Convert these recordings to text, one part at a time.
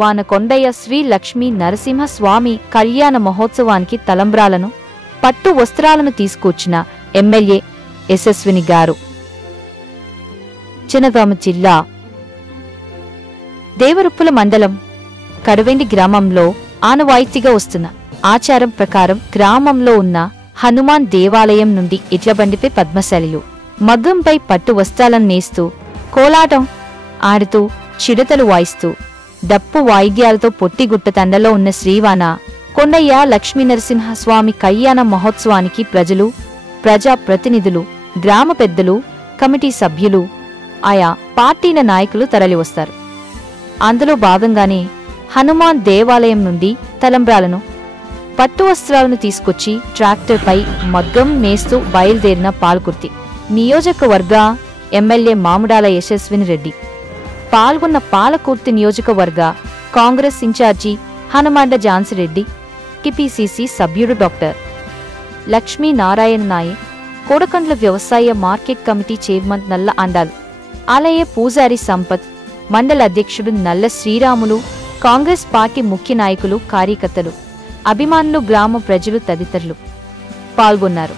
వానకొండయ్య శ్రీ లక్ష్మీ నరసింహస్వామి కళ్యాణ మహోత్సవానికి తలంబ్రాలను, పట్టు వస్త్రాలను తీసుకొచ్చిన ఎమ్మెల్యే యశస్విని గారు. జనగామ జిల్లా దేవరుప్పుల మండలం కరువెండి గ్రామంలో ఆనవాయితీగా వస్తున్న ఆచారం ప్రకారం గ్రామంలో ఉన్న హనుమాన్ దేవాలయం నుండి ఎడ్లబండిపై పద్మశాలిలు మగ్గంపై పట్టు వస్త్రాలను నేస్తూ కోలాటం ఆడుతూ చిడతలు వాయిస్తూ డప్పు వాయిద్యాలతో పొట్టిగుట్ట తండలో ఉన్న శ్రీవాన కొండయ్య లక్ష్మీనరసింహస్వామి కళ్యాణ మహోత్సవానికి ప్రజలు, ప్రజా ప్రతినిధులు, గ్రామ పెద్దలు, కమిటీ సభ్యులు, ఆయా పార్టీల నాయకులు తరలివస్తారు. అందులో భాగంగానే హనుమాన్ దేవాలయం నుండి తలంబ్రాలను, పట్టు వస్త్రాలను తీసుకొచ్చి ట్రాక్టర్పై మగ్గం నేస్తూ బయలుదేరిన పాల్కుర్తి నియోజకవర్గ ఎమ్మెల్యే మామిడాల యశస్విని రెడ్డి. పాల్గొన్న పాలకుర్తి నియోజకవర్గ కాంగ్రెస్ ఇన్ఛార్జి హనుమాండ ఝాన్సీరెడ్డి, టిపిసిసి సభ్యుడు డాక్టర్ లక్ష్మీనారాయణ నాయక్, కోడకండ్ల వ్యవసాయ మార్కెట్ కమిటీ చైర్మన్ నల్ల అండాలు, ఆలయ పూజారి సంపత్, మండల అధ్యక్షుడు నల్ల శ్రీరాములు, కాంగ్రెస్ పార్టీ ముఖ్య నాయకులు, కార్యకర్తలు, అభిమానులు, గ్రామ ప్రజలు తదితరులు పాల్గొన్నారు.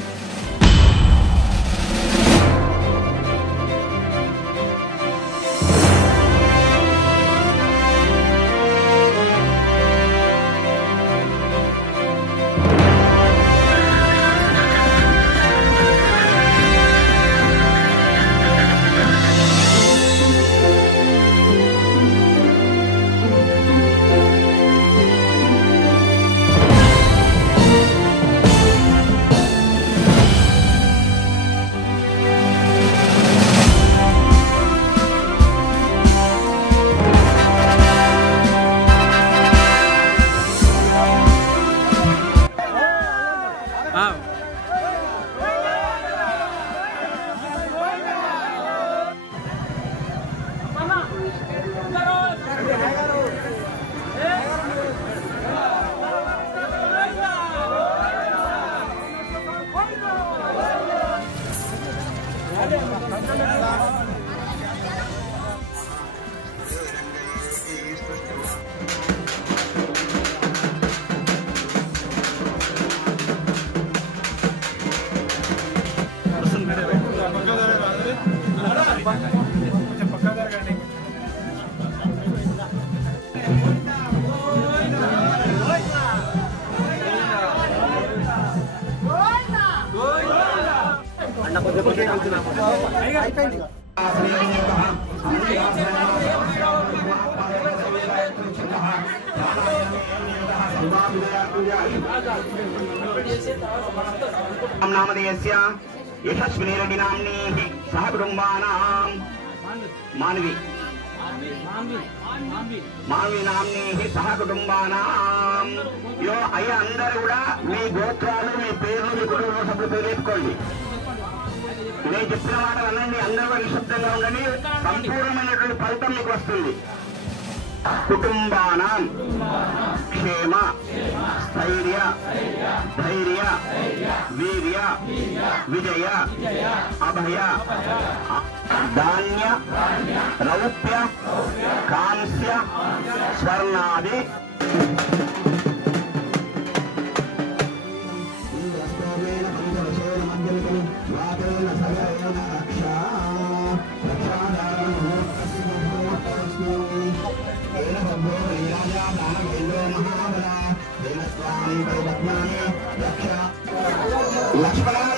नामधेयस्य यशस्विनी रेड्डी नाम्नीः सह कुटुम्बानां मानवी नाम्नीः सह कुटुम्बानां यो अय्य अंदरू कूडा मी गोत्रालु मी पेर्लु मी कुटुंब सभ्युల పేర్లు చెప్పుకోండి. నేను చెప్పిన మాటలు అనండి, అందరూ నిశ్శబ్దంగా ఉండండి. సంపూర్ణమైనటువంటి ఫలితం మీకు వస్తుంది. కుటుంబానాం క్షేమ స్థైర్య ధైర్య వీర్య విజయ అభయ ధాన్య రౌప్య కాంస్య స్వర్ణాది लक्ष्मण